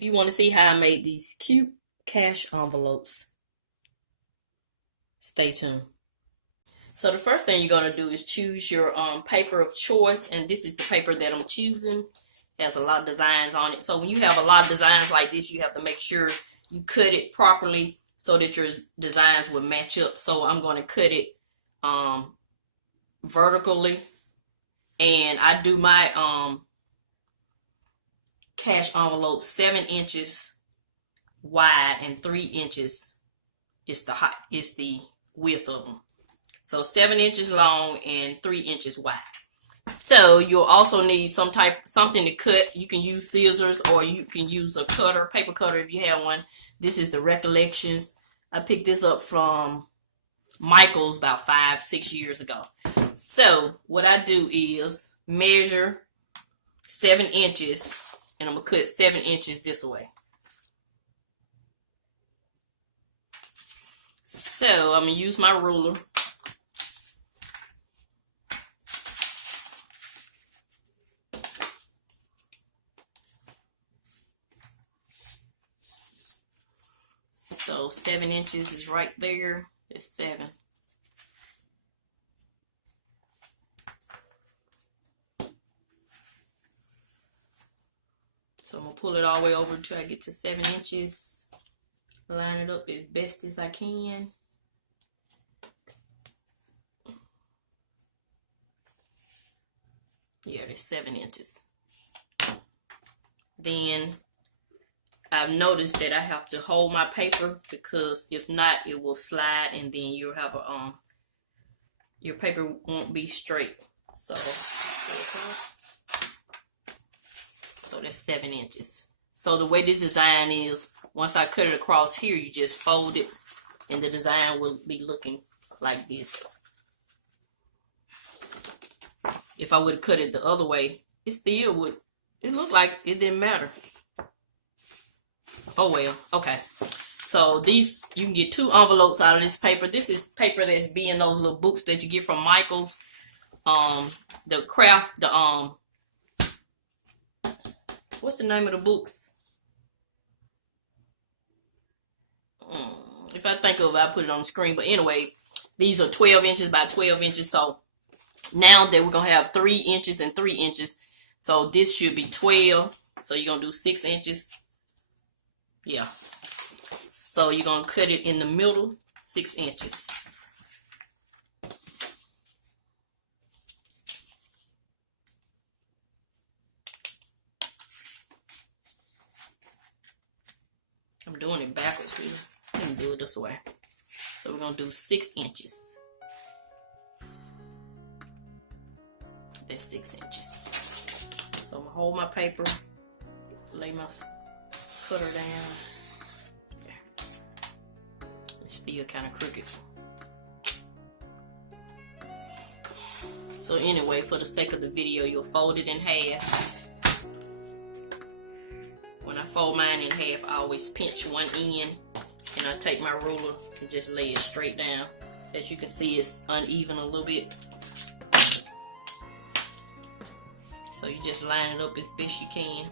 If you want to see how I made these cute cash envelopes, stay tuned. So the first thing you're going to do is choose your paper of choice, and this is the paper that I'm choosing. It has a lot of designs on it. So when you have a lot of designs like this, you have to make sure you cut it properly so that your designs will match up. So I'm going to cut it vertically, and I do my cash envelope 7 inches wide and 3 inches is the width of them. So 7 inches long and 3 inches wide. So you'll also need something to cut. You can use scissors or you can use a cutter, paper cutter if you have one. This is the Recollections. I picked this up from Michael's about 5-6 years ago. So what I do is measure 7 inches, and I'm going to cut 7 inches this way. So I'm going to use my ruler. So 7 inches is right there. It's 7. So I'm going to pull it all the way over until I get to 7 inches. Line it up as best as I can. Yeah, there's 7 inches. Then I've noticed that I have to hold my paper, because if not, it will slide, and then you'll have a your paper won't be straight. So that's 7 inches. So the way this design is, once I cut it across here, you just fold it, and the design will be looking like this. If I would have cut it the other way, it still would. It looked like it didn't matter. Oh well, okay. So these, you can get 2 envelopes out of this paper. This is paper that's be in those little books that you get from Michael's. The craft, what's the name of the books? If I think of it, I'll put it on the screen. But anyway, these are 12 inches by 12 inches. So now that we're going to have 3 inches and 3 inches. So this should be 12. So you're going to do 6 inches. Yeah. So you're going to cut it in the middle, 6 inches. I'm doing it backwards here. Let me do it this way. So we're going to do 6 inches. That's 6 inches. So I'm going to hold my paper, lay my cutter down. There. It's still kind of crooked. So anyway, for the sake of the video, you'll fold it in half. When I fold mine in half, I always pinch one end, and I take my ruler and just lay it straight down. As you can see, it's uneven a little bit. So you just line it up as best you can.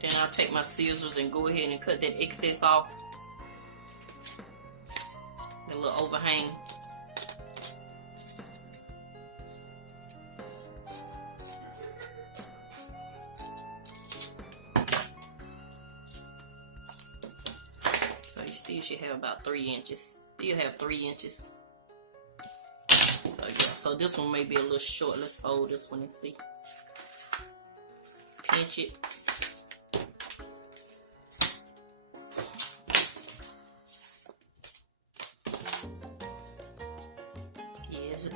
Then I'll take my scissors and go ahead and cut that excess off. A little overhang. So you still should have about 3 inches. Still have 3 inches. So yeah, so this one may be a little short. Let's fold this one and see. Pinch it.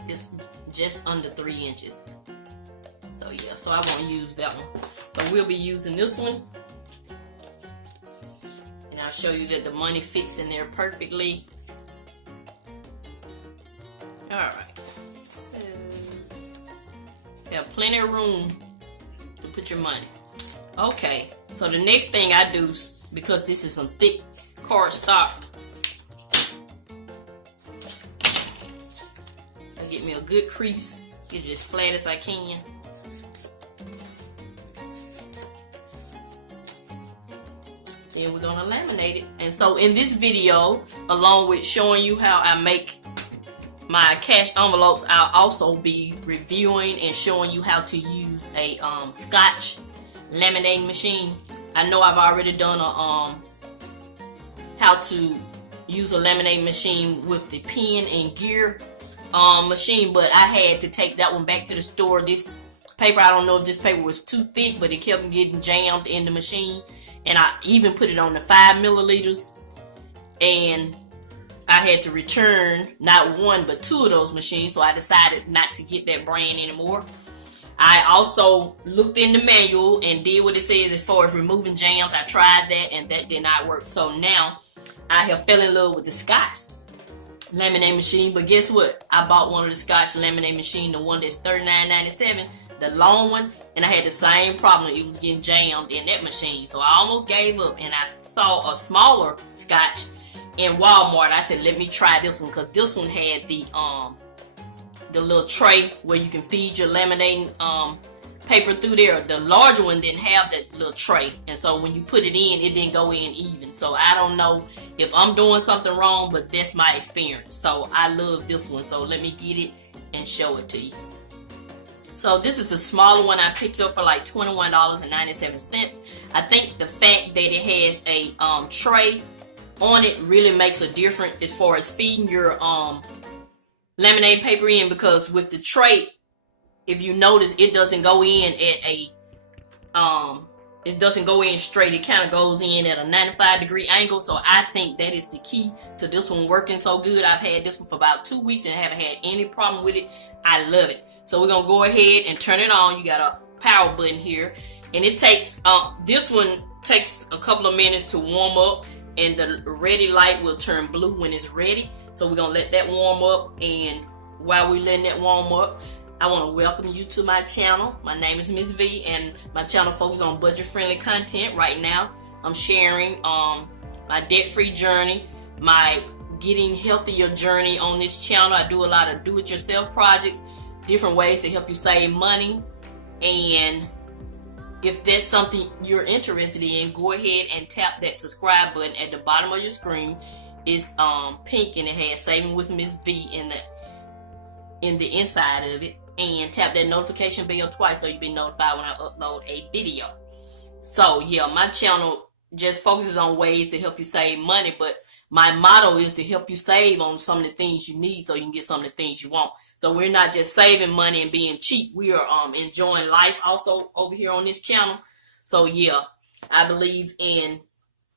It's just under 3 inches. So yeah, so I won't use that one. So we'll be using this one. And I'll show you that the money fits in there perfectly. Alright. So you have plenty of room to put your money. Okay, so the next thing I do, because this is some thick cardstock, I get me a good crease, get it as flat as I can. Then we're gonna laminate it. And so in this video, along with showing you how I make my cash envelopes, I'll also be reviewing and showing you how to use a scotch laminating machine. I know I've already done a how to use a laminating machine with the pen and gear machine, but I had to take that one back to the store. This paper, I don't know if this paper was too thick, but it kept getting jammed in the machine, and I even put it on the 5 milliliters, and I had to return not one but 2 of those machines, so I decided not to get that brand anymore. I also looked in the manual and did what it says as far as removing jams. I tried that and that did not work. So now I have fell in love with the Scotch laminate machine. But guess what? I bought one of the Scotch laminate machine, the one that's $39.97, the long one, and I had the same problem. It was getting jammed in that machine. So I almost gave up, and I saw a smaller Scotch in Walmart. I said, let me try this one, because this one had the little tray where you can feed your laminating paper through there. The larger one didn't have that little tray, and so when you put it in, it didn't go in even. So I don't know if I'm doing something wrong, but that's my experience. So I love this one, so let me get it and show it to you. So this is the smaller one I picked up for like $21.97. I think the fact that it has a tray on it really makes a difference as far as feeding your laminate paper in, because with the tray, if you notice, it doesn't go in at a it doesn't go in straight. It kind of goes in at a 95-degree angle. So I think that is the key to this one working so good. I've had this one for about 2 weeks and haven't had any problem with it. I love it. So we're gonna go ahead and turn it on. You got a power button here, and it takes this one takes a couple of minutes to warm up, and the ready light will turn blue when it's ready. So we're gonna let that warm up, and while we're letting that warm up, I want to welcome you to my channel. My name is Mrs Vee, and my channel focuses on budget-friendly content. Right now, I'm sharing my debt-free journey, my getting healthier journey on this channel. I do a lot of do-it-yourself projects, different ways to help you save money, and if that's something you're interested in, go ahead and tap that subscribe button at the bottom of your screen. It's pink, and it has Saving with Miss V in the inside of it, and tap that notification bell twice so you'll be notified when I upload a video. So yeah, my channel just focuses on ways to help you save money, but my motto is to help you save on some of the things you need so you can get some of the things you want. So we're not just saving money and being cheap. We are enjoying life also over here on this channel. So yeah, I believe in,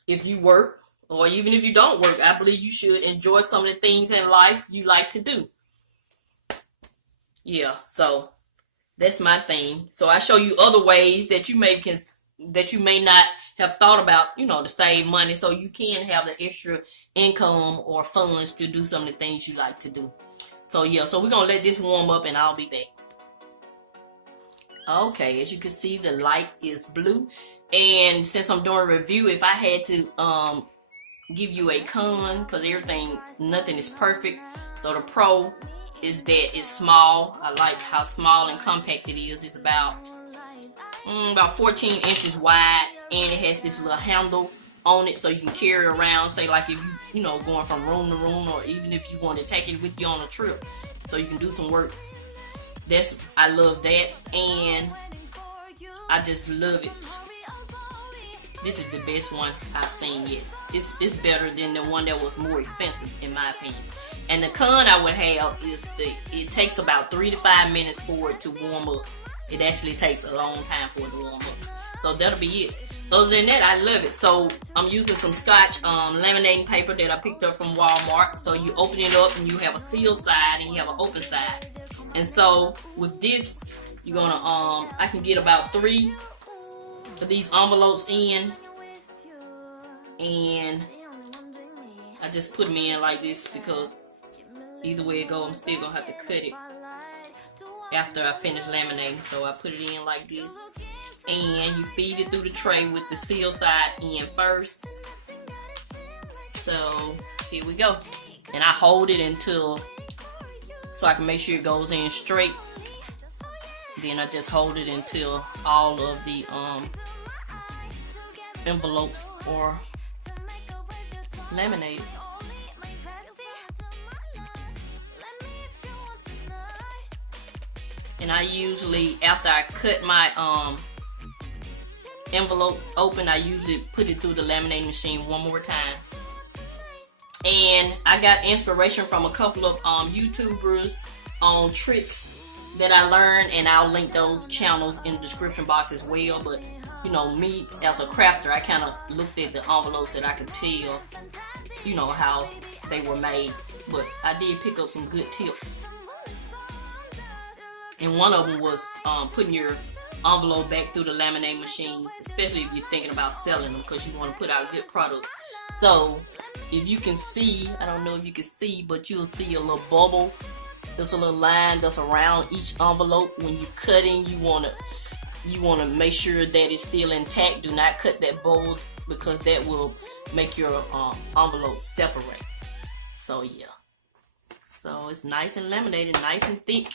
if you work or even if you don't work, I believe you should enjoy some of the things in life you like to do. Yeah, so that's my thing. So I show you other ways that you may not have thought about, you know, to save money, so you can have the extra income or funds to do some of the things you like to do. So yeah, so we're gonna let this warm up, and I'll be back. Okay, as you can see, the light is blue, and since I'm doing a review, if I had to give you a con, because nothing is perfect. So the pro is that it's small. I like how small and compact it is. It's about 14 inches wide, and it has this little handle on it so you can carry around, say like if you know, going from room to room, or even if you want to take it with you on a trip so you can do some work. I love that, and I just love it. This is the best one I've seen yet. It's better than the one that was more expensive, in my opinion. And the con I would have is it takes about 3 to 5 minutes for it to warm up. It actually takes a long time for it to warm up. So that'll be it. Other than that, I love it. So I'm using some Scotch laminating paper that I picked up from Walmart. So you open it up, and you have a sealed side and you have an open side. And so with this, you're gonna I can get about 3 of these envelopes in, and I just put them in like this, because either way it goes, I'm still gonna have to cut it after I finish laminating. So I put it in like this, and you feed it through the tray with the seal side in first. So here we go, and I hold it until so I can make sure it goes in straight. Then I just hold it until all of the envelopes are laminated. And I usually, after I cut my envelopes open, I usually put it through the laminating machine one more time. And I got inspiration from a couple of YouTubers on tricks that I learned, and I'll link those channels in the description box as well. But you know, me as a crafter, I kind of looked at the envelopes and I could tell, you know, how they were made. But I did pick up some good tips. And one of them was putting your envelope back through the laminating machine, especially if you're thinking about selling them, because you want to put out good products. So if you can see, I don't know if you can see, but you'll see a little bubble. There's a little line that's around each envelope. When you're cutting, you want to make sure that it's still intact. Do not cut that bowl, because that will make your envelope separate. So yeah, so it's nice and laminated, nice and thick.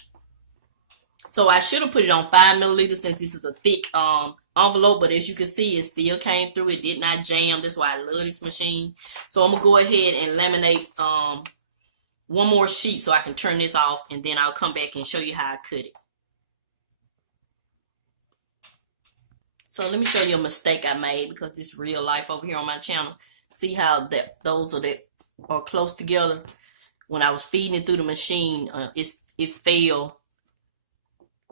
So I should have put it on 5 milliliters since this is a thick envelope, but as you can see, it still came through. It did not jam. That's why I love this machine. So I'm gonna go ahead and laminate one more sheet so I can turn this off, and then I'll come back and show you how I cut it. So let me show you a mistake I made, because this is real life over here on my channel. See how those are close together? When I was feeding it through the machine, it fell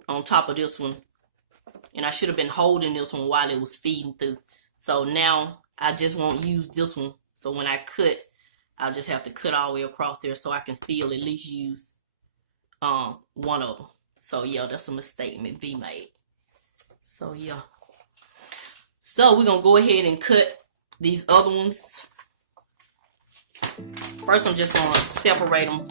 on top of this one, and I should have been holding this one while it was feeding through. So now I just won't use this one. So when I cut, I'll just have to cut all the way across there so I can still at least use one of them. So yeah, that's a mistake Mrs Vee made. So yeah. So we're gonna go ahead and cut these other ones. First, I'm just gonna separate them.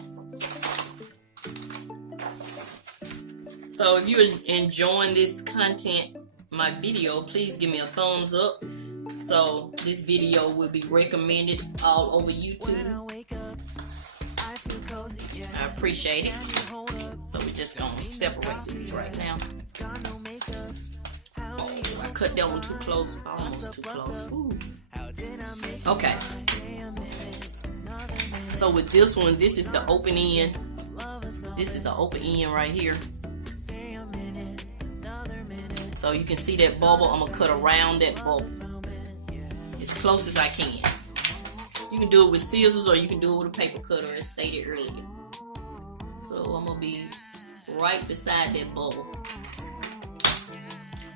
So if you're enjoying this content, my video, please give me a thumbs up. So this video will be recommended all over YouTube. I appreciate it. So we're just gonna separate these right now. Oh, I cut that one too close, almost too close. Ooh. Okay. So with this one, this is the open end. This is the open end right here. So you can see that bubble. I'm gonna cut around that bubble as close as I can. You can do it with scissors, or you can do it with a paper cutter, as stated earlier. So I'm gonna be right beside that bubble.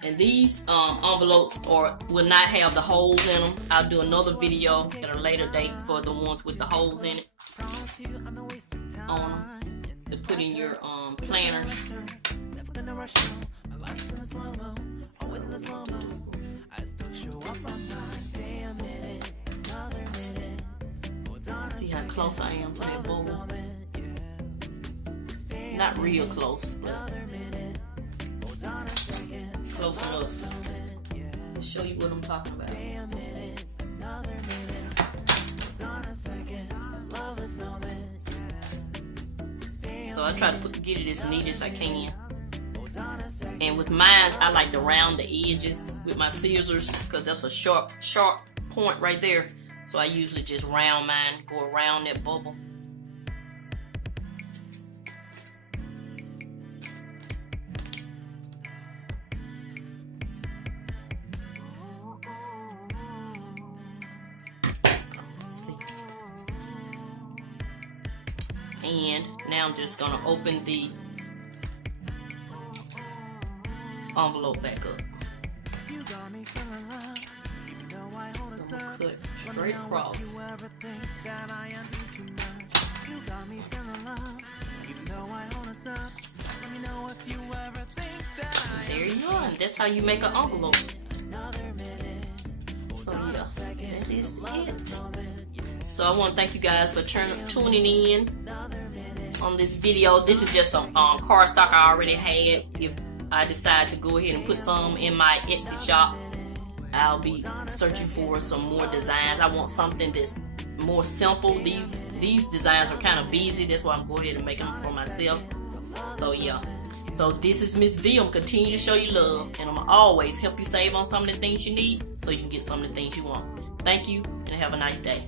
And these envelopes will not have the holes in them. I'll do another video at a later date for the ones with the holes in it to put in your planners. See how close I am to that bowl? Not real close, but close enough to show you what I'm talking about. So I try to get it as neat as I can. And with mine, I like to round the edges with my scissors, because that's a sharp point right there. So I usually just round mine, go around that bubble. And now I'm just gonna open the envelope back up. So I'm gonna cut straight across. And there you are. And that's how you make an envelope. So yeah, that is it. So I want to thank you guys for tuning in on this video. This is just some cardstock I already had. If I decide to go ahead and put some in my Etsy shop, I'll be searching for some more designs. I want something that's more simple. These designs are kind of busy. That's why I'm going ahead and making them for myself. So yeah. So this is Miss V. I'm gonna continue to show you love, and I'm gonna always help you save on some of the things you need so you can get some of the things you want. Thank you, and have a nice day.